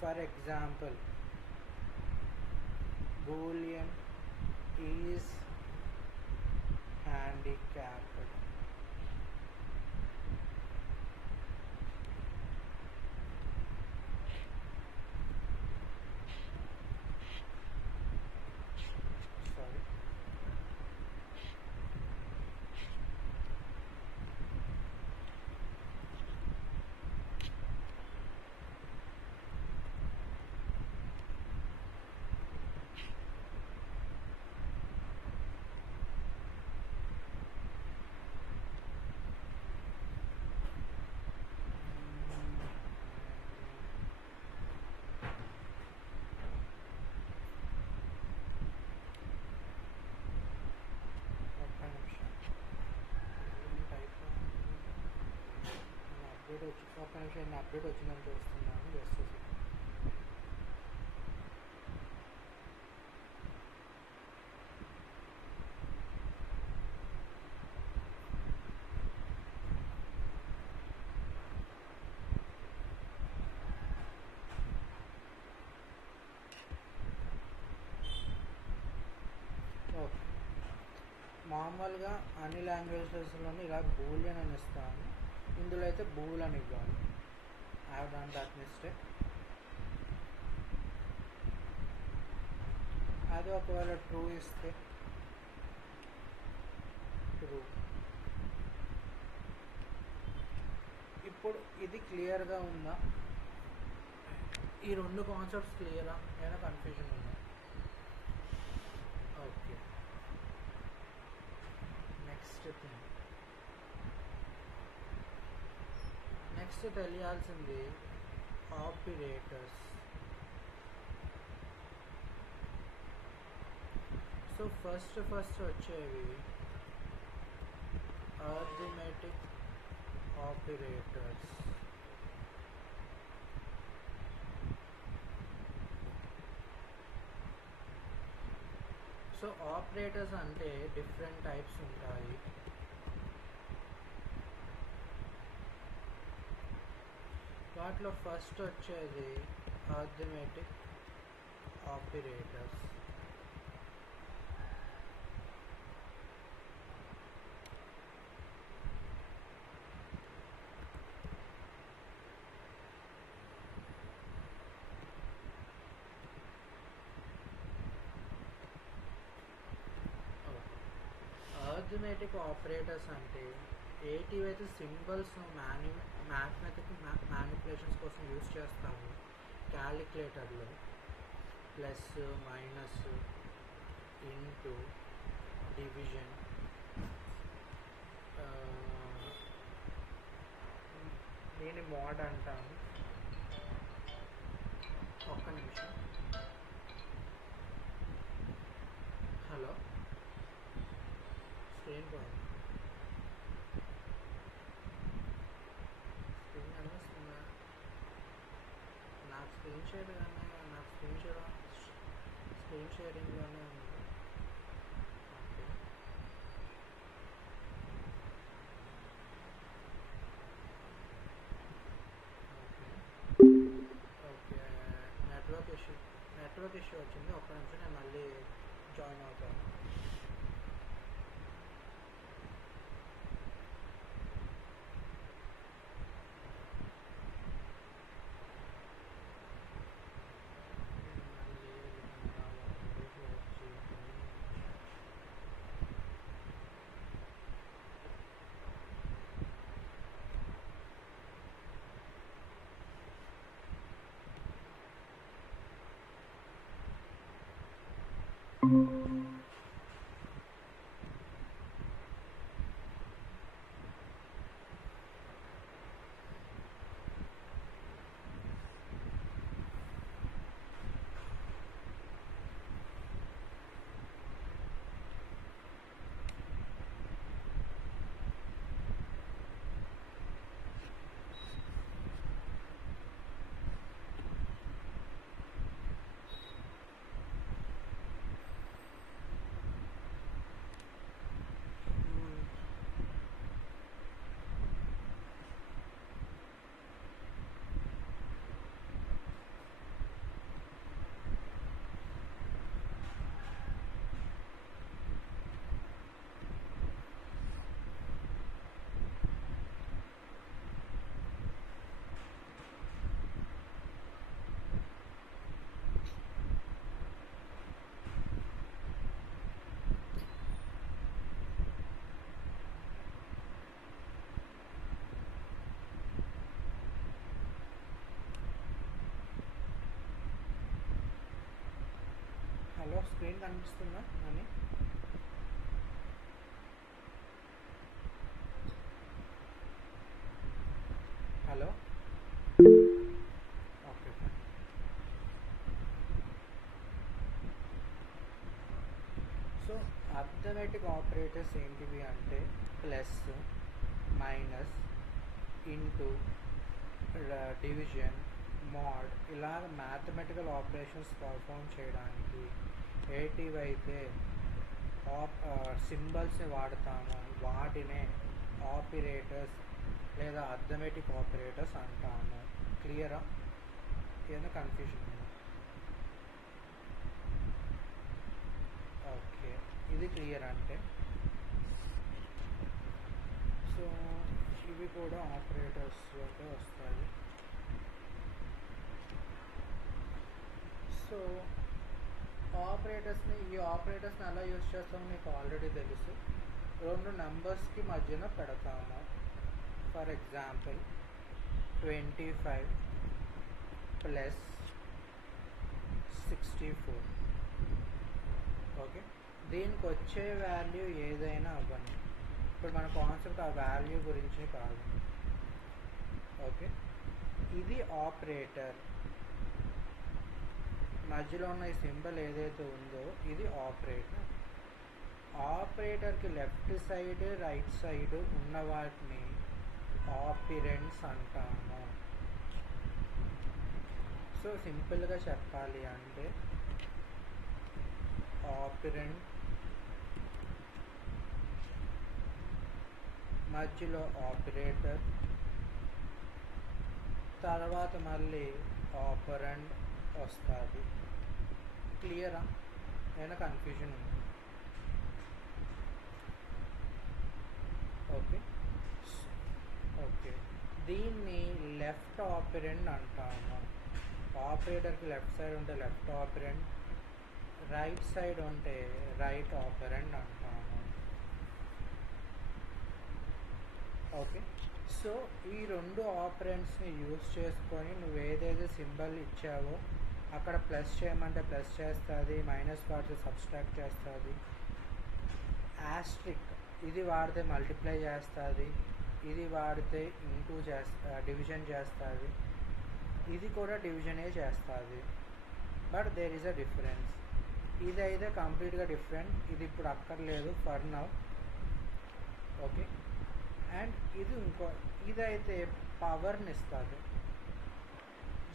For example, boolean is handicapped. Sorry, ఒక్క నిమిషం అప్డేట్ వచ్చిందని చూస్తున్నాను. Just okay. మామూలుగా అన్ని లాంగ్వేజెస్లోనే ఇలా బూలియన్ అని ఇస్తాను, ఇందులో అయితే బూల్ అని ఇవ్వాలి. I have done that mistake. అది ఒకవేళ ట్రూ ఇస్తే ట్రూ. ఇప్పుడు ఇది క్లియర్గా ఉందా? ఈ రెండు కాన్సెప్ట్స్ క్లియరా? ఏమైనా కన్ఫ్యూజన్ ఉందా? ఓకే. నెక్స్ట్ తెలియాల్సింది ఆపరేటర్స్. సో ఫస్ట్ వచ్చేవి అర్థమెటిక్ ఆపరేటర్స్. సో ఆపరేటర్స్ అంటే డిఫరెంట్ టైప్స్ ఉంటాయి. వాటిలో ఫస్ట్ వచ్చేది అర్థమెటిక్ ఆపరేటర్స్. అర్థమెటిక్ ఆపరేటర్స్ అంటే ఏటివైతే సింబల్స్ మ్యాథమెటిక్ మ్యానిపులేషన్స్ కోసం యూజ్ చేస్తాము క్యాలిక్యులేటర్లో, ప్లస్ మైనస్, ఇంటూ, డివిజన్, దీని మోడ్ అంటాము. ఒక్క నిమిషం. హలో, స్క్రీన్ పోయింది. స్క్రీన్ కనిపిస్తుందా? నాకు స్క్రీన్ షేరింగ్లోనే ఉంది. ఓకే, నెట్వర్క్ ఇష్యూ వచ్చింది. ఒక్క నిమిషం, నేను మళ్ళీ జాయిన్ అవుతాను. స్క్రీన్ కనిపిస్తుందా అని? Hello, okay. So arithmetic operators ఏంటివి అంటే plus, minus, into, division, mode ఇలాగ మ్యాథమెటికల్ ఆపరేషన్స్ పర్ఫామ్ చేయడానికి ఏటివైతే సింబల్స్ని వాడతామో వాటినే ఆపరేటర్స్ లేదా అర్థమెటిక్ ఆపరేటర్స్ అంటాము. క్లియరా? ఏదైనా కన్ఫ్యూజన్ ఉందా? ఓకే, ఇది క్లియర్ అంటే. సో ఇవి కూడా ఆపరేటర్స్లోకి వస్తాయి. సో ఈ ఆపరేటర్స్ని ఎలా యూజ్ చేస్తామో మీకు ఆల్రెడీ తెలుసు. రెండు నెంబర్స్కి మధ్యన పెడతాము. For example 25 plus 64. ఓకే, దీనికి వచ్చే వాల్యూ ఏదైనా అవ్వండి. ఇప్పుడు మన కాన్సెప్ట్ ఆ వాల్యూ గురించి కాదు. ఓకే, ఇది ఆపరేటర్. మధ్యలో ఉన్న ఈ సింబల్ ఏదైతే ఉందో ఇది ఆపరేటర్. ఆపరేటర్కి లెఫ్ట్ సైడ్ రైట్ సైడ్ ఉన్న వాటిని ఆపరెంట్స్ అంటాము. సో సింపుల్గా చెప్పాలి అంటే ఆపరెంట్ మధ్యలో ఆపరేటర్, తర్వాత మళ్ళీ ఆపరెంట్ వస్తుంది. క్లియరా? ఏమైనా కన్ఫ్యూజన్ ఉంది? ఓకే ఓకే, దీన్ని లెఫ్ట్ ఆపరెంట్ అంటాము. ఆపరేటర్కి లెఫ్ట్ సైడ్ ఉంటే లెఫ్ట్ ఆపరెంట్, రైట్ సైడ్ ఉంటే రైట్ ఆపరెంట్ అంటాము. ఓకే, సో ఈ రెండు ఆపరెంట్స్ని యూజ్ చేసుకొని నువ్వు ఏదైతే సింబల్ ఇచ్చావో అక్కడ ప్లస్ చేయమంటే ప్లస్ చేస్తుంది, మైనస్ వాడితే సబ్స్ట్రాక్ట్ చేస్తుంది, యాస్ట్రిక్ ఇది వాడితే మల్టిప్లై చేస్తుంది, ఇది వాడితే ఇంటూ డివిజన్ చేస్తుంది, ఇది కూడా డివిజనే చేస్తుంది. But there is a difference. ఇదైతే కంప్లీట్గా డిఫరెంట్, ఇది ఇప్పుడు అక్కర్లేదు ఫర్ నౌ. ఓకే, అండ్ ఇది ఇదైతే పవర్ని ఇస్తుంది.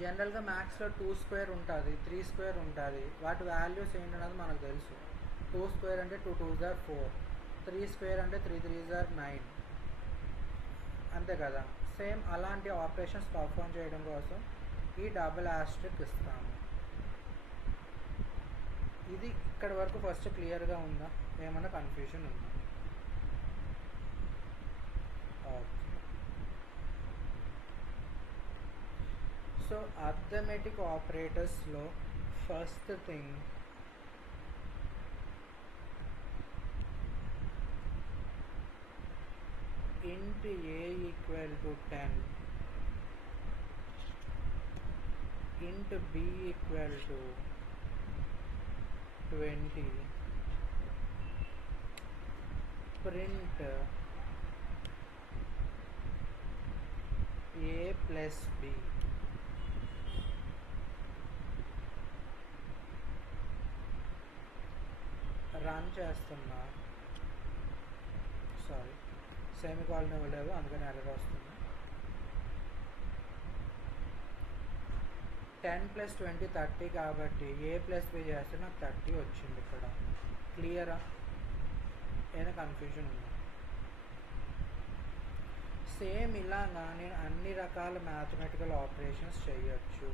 జనరల్గా మ్యాథ్స్లో 2 స్క్వేర్ ఉంటుంది, 3 స్క్వేర్ ఉంటుంది. వాటి వాల్యూస్ ఏంటన్నది మనకు తెలుసు. 2 స్క్వేర్ అంటే 2 2s are 4, 3 స్క్వేర్ అంటే 3 3s are 9. అంతే కదా. సేమ్ అలాంటి ఆపరేషన్స్ పర్ఫామ్ చేయడం కోసం ఈ డబుల్ ఆస్ట్రిక్ ఇస్తాము. ఇది ఇక్కడ వరకు ఫస్ట్ క్లియర్గా ఉందా? ఏమన్నా కన్ఫ్యూజన్ ఉందా? ఓకే, సో అర్థమెటిక్ ఆపరేటర్స్లో first thing int a equal to 10, int b equal to 20, print a plus b. Run చేస్తున్నా, సారీ సెమికాలన్ ఇవ్వలేదు అందుకని ఎర్రర్ వస్తుంది. 10 + 20 30 కాబట్టి a + b చేస్తే నాకు 30 వచ్చింది ఇక్కడ. క్లియరా? ఏదైనా కన్ఫ్యూజన్ ఉందా? సేమ్ ఇలాగా నేను అన్ని రకాల మ్యాథమెటికల్ ఆపరేషన్స్ చేయొచ్చు.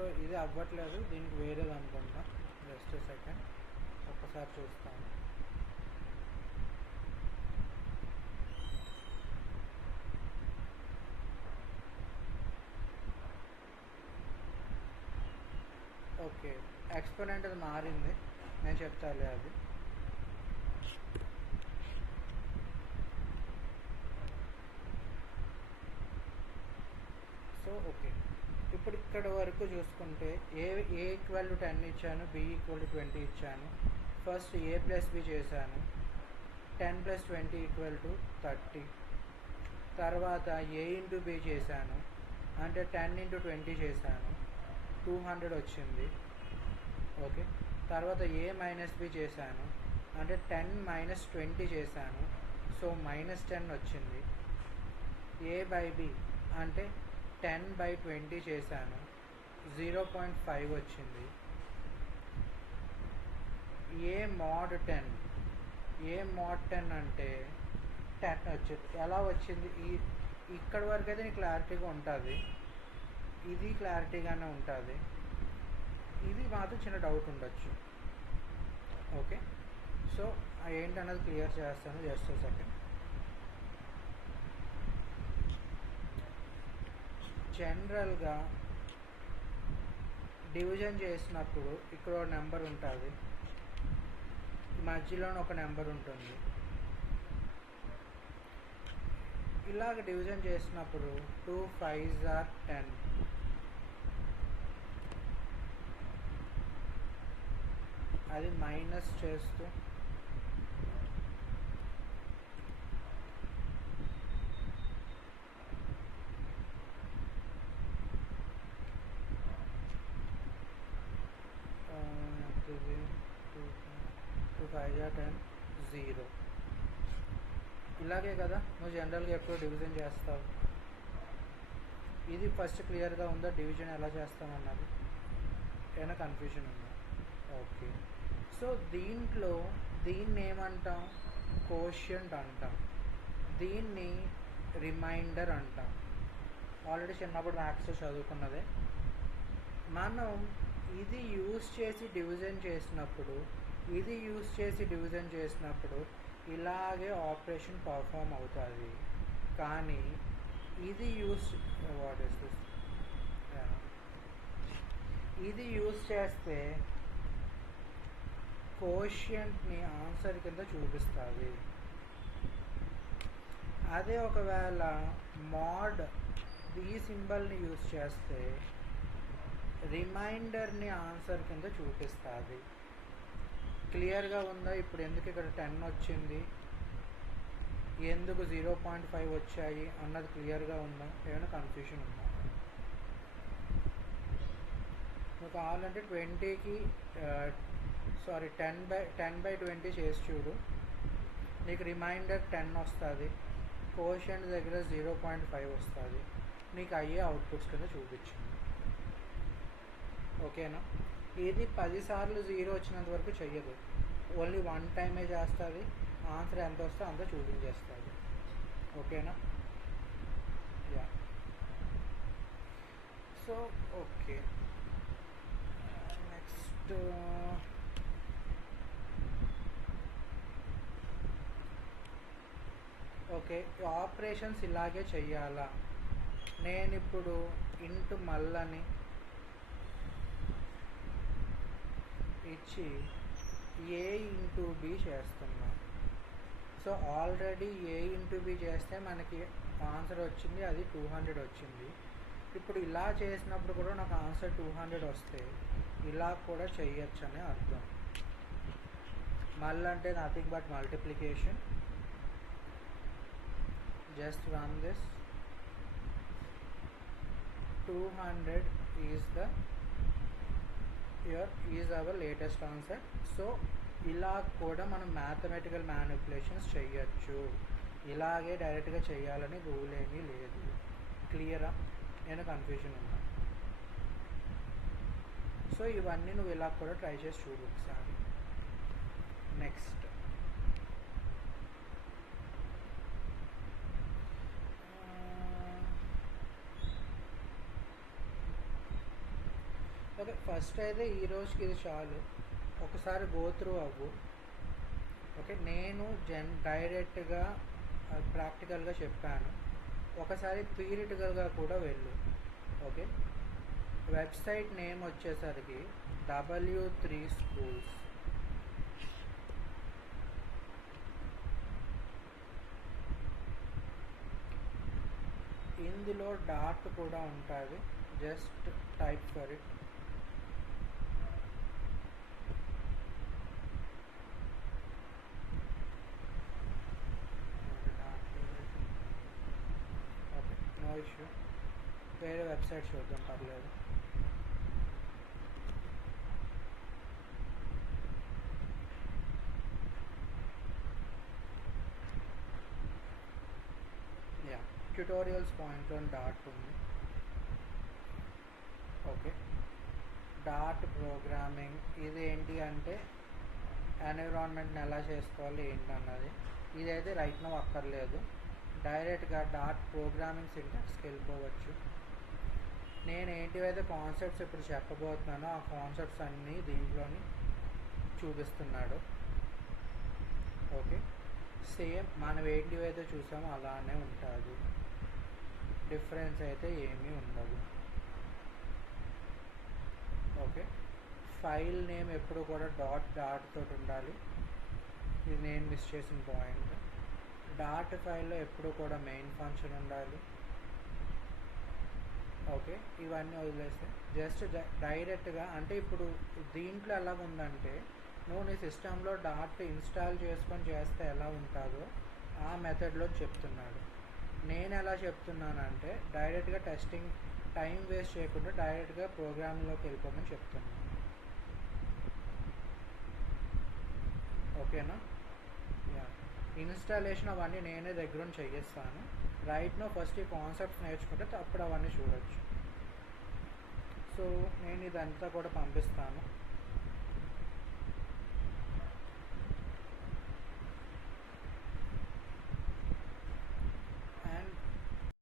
సో ఇది అవ్వట్లేదు, దీనికి వేరేది అనుకుంటా. జస్ట్ సెకండ్, ఒక్కసారి చూస్తాను. ఓకే, ఎక్స్పోనెంట్ అది మారింది, నేను చెప్తాలే అది. సో ఓకే, ఇప్పుడు ఇక్కడ వరకు చూసుకుంటే ఏ ఈక్వల్ టు 10 ఇచ్చాను, బి ఈక్వల్ టు 20 ఇచ్చాను. ఫస్ట్ ఏ ప్లస్ బి చేశాను, 10 + 20 = 30. తర్వాత ఏ ఇంటూ బి చేశాను, అంటే 10 × 20 చేశాను, 200 వచ్చింది. ఓకే, తర్వాత ఏ మైనస్ బి చేశాను, అంటే 10 - 20 చేశాను, సో -10 వచ్చింది. ఏ బై బి అంటే 10/20 చేశాను, 0.5 వచ్చింది. ఏ mod 10, ఏ mod 10 అంటే 10 వచ్చింది. ఎలా వచ్చింది? ఇక్కడ వరకు అయితే నీకు క్లారిటీగా ఉంటుంది, ఇది క్లారిటీగానే ఉంటుంది, ఇది మాత్రం చిన్న డౌట్ ఉండొచ్చు. ఓకే, సో ఏంటన్నది క్లియర్ చేస్తాను, జస్ట్ సెకండ్. జనరల్గా డివిజన్ చేసినప్పుడు ఇక్కడ ఒక నెంబర్ ఉంటుంది, మధ్యలో ఒక నెంబర్ ఉంటుంది. ఇలాగ డివిజన్ చేసినప్పుడు 2 5s are 10. అది మైనస్ చేస్తూ ఇది 2 5s are 10, 0. ఇలాగే కదా నువ్వు జనరల్గా ఎప్పుడు డివిజన్ చేస్తావు. ఇది ఫస్ట్ క్లియర్గా ఉందా డివిజన్ ఎలా చేస్తామన్నది? ఏమైనా కన్ఫ్యూజన్ ఉందా? ఓకే, సో దీంట్లో దీన్ని ఏమంటాం? కోషియంట్ అంటాం, దీన్ని రిమైండర్ అంటాం. ఆల్రెడీ చిన్నప్పుడు మ్యాథ్స్లో చదువుకున్నదే. మనం ఇది యూజ్ చేసి డివిజన్ చేసినప్పుడు, ఇది యూజ్ చేసి డివిజన్ చేసినప్పుడు ఇలాగే ఆపరేషన్ పర్ఫామ్ అవుతుంది. కానీ ఇది యూజ్ వాట్ ఇస్ దిస్, ఇది యూజ్ చేస్తే కోషియంట్ని ఆన్సర్ కింద చూపిస్తుంది. అదే ఒకవేళ మాడ్ ఈ సింబల్ని యూజ్ చేస్తే రిమైండర్ని ఆన్సర్ కింద చూపిస్తుంది. క్లియర్గా ఉందా? ఇప్పుడు ఎందుకు ఇక్కడ 10 వచ్చింది, ఎందుకు 0.5 వచ్చాయి అన్నది క్లియర్గా ఉందా? ఏమైనా కన్ఫ్యూషన్ ఉందా? నువ్వు కావాలంటే 20కి 10/20 చేసి చూడు, నీకు రిమైండర్ 10 వస్తుంది, కోషియంట్ దగ్గర 0.5 వస్తుంది, నీకు అయ్యే అవుట్పుట్స్ కింద చూపించింది. ఓకేనా? ఇది 10 సార్లు 0 వచ్చినంత వరకు చెయ్యదు, ఓన్లీ 1 టైమే చేస్తుంది. ఆన్సర్ ఎంత వస్తే అంత చూపించేస్తుంది. ఓకేనా? Yeah, so okay, next okay, operations ఇలాగే చెయ్యాలా? నేను ఇప్పుడు ఇంటూ మల్లని ఇచ్చి ఏ ఇంటూ బి చేస్తున్నా. సో ఆల్రెడీ ఏ ఇంటూ బి చేస్తే మనకి ఆన్సర్ వచ్చింది, అది 200 వచ్చింది. ఇప్పుడు ఇలా చేసినప్పుడు కూడా నాకు ఆన్సర్ 200 వస్తే ఇలా కూడా చెయ్యొచ్చు అనే అర్థం. మళ్ళీ అంటే nothing but multiplication. Just run this. 200 is our latest answer. So ఇలా కూడా మనం మ్యాథమెటికల్ మ్యానిపులేషన్స్ చెయ్యొచ్చు. ఇలాగే డైరెక్ట్గా చేయాలని రూల్ ఏమీ లేదు. క్లియరా? నేను కన్ఫ్యూజన్ ఉన్నా. సో ఇవన్నీ నువ్వు ఇలా కూడా ట్రై చేసి చూడు ఒకసారి. నెక్స్ట్ ఓకే, ఫస్ట్ అయితే ఈ రోజుకి ఇది చాలు, ఒకసారి గో త్రూ అవ్వు. ఓకే, నేను డైరెక్ట్గా ప్రాక్టికల్గా చెప్పాను, ఒకసారి థియరిటికల్గా కూడా వెళ్ళు. ఓకే, వెబ్సైట్ నేమ్ వచ్చేసరికి W3 Schools. ఇందులో డాట్ కూడా ఉంటుంది, just type for it. Okay, no issue, వేరే వెబ్సైట్ చూద్దాం, పర్లేదు. ట్యుటోరియల్స్ పాయింట్లో డాట్ ఉంది. ఓకే, డాట్ ప్రోగ్రామింగ్ ఇది ఏంటి అంటే ఎన్విరాన్మెంట్ని ఎలా చేసుకోవాలి ఏంటన్నది. ఇదైతే రైట్ నో అక్కర్లేదు, డైరెక్ట్గా డాట్ ప్రోగ్రామింగ్ సింటాక్స్కి వెళ్ళిపోవచ్చు. నేను ఏంటివైతే కాన్సెప్ట్స్ ఇప్పుడు చెప్పబోతున్నానో ఆ కాన్సెప్ట్స్ అన్నీ దీంట్లోని చూపిస్తున్నాడు. ఓకే, సేమ్ మనం ఏంటివైతే చూసామో అలానే ఉంటుంది, డిఫరెన్స్ అయితే ఏమీ ఉండదు. ఓకే, ఫైల్ నేమ్ ఎప్పుడు కూడా డాట్ తోటి ఉండాలి, ఇది నేను మిస్ చేసిన పాయింట్. డాట్ ఫైల్లో ఎప్పుడు కూడా మెయిన్ ఫంక్షన్ ఉండాలి. ఓకే, ఇవన్నీ వదిలేస్తే జస్ట్ డైరెక్ట్గా అంటే ఇప్పుడు దీంట్లో ఎలా ఉందంటే నువ్వు నీ సిస్టంలో డాట్ ఇన్స్టాల్ చేసుకొని చేస్తే ఎలా ఉంటుందో ఆ మెథడ్లో చెప్తున్నాడు. నేను ఎలా చెప్తున్నానంటే డైరెక్ట్గా టెస్టింగ్ టైం వేస్ట్ చేయకుండా డైరెక్ట్గా ప్రోగ్రామ్లోకి వెళ్ళిపోమని చెప్తున్నాను. ఓకేనా? యా, ఇన్స్టాలేషన్ అవన్నీ నేనే దగ్గరుండి చేయిస్తాను. రైట్నో ఫస్ట్ ఈ కాన్సెప్ట్స్ నేర్చుకుంటే అప్పుడు అవన్నీ చూడొచ్చు. సో నేను ఇదంతా కూడా పంపిస్తాను.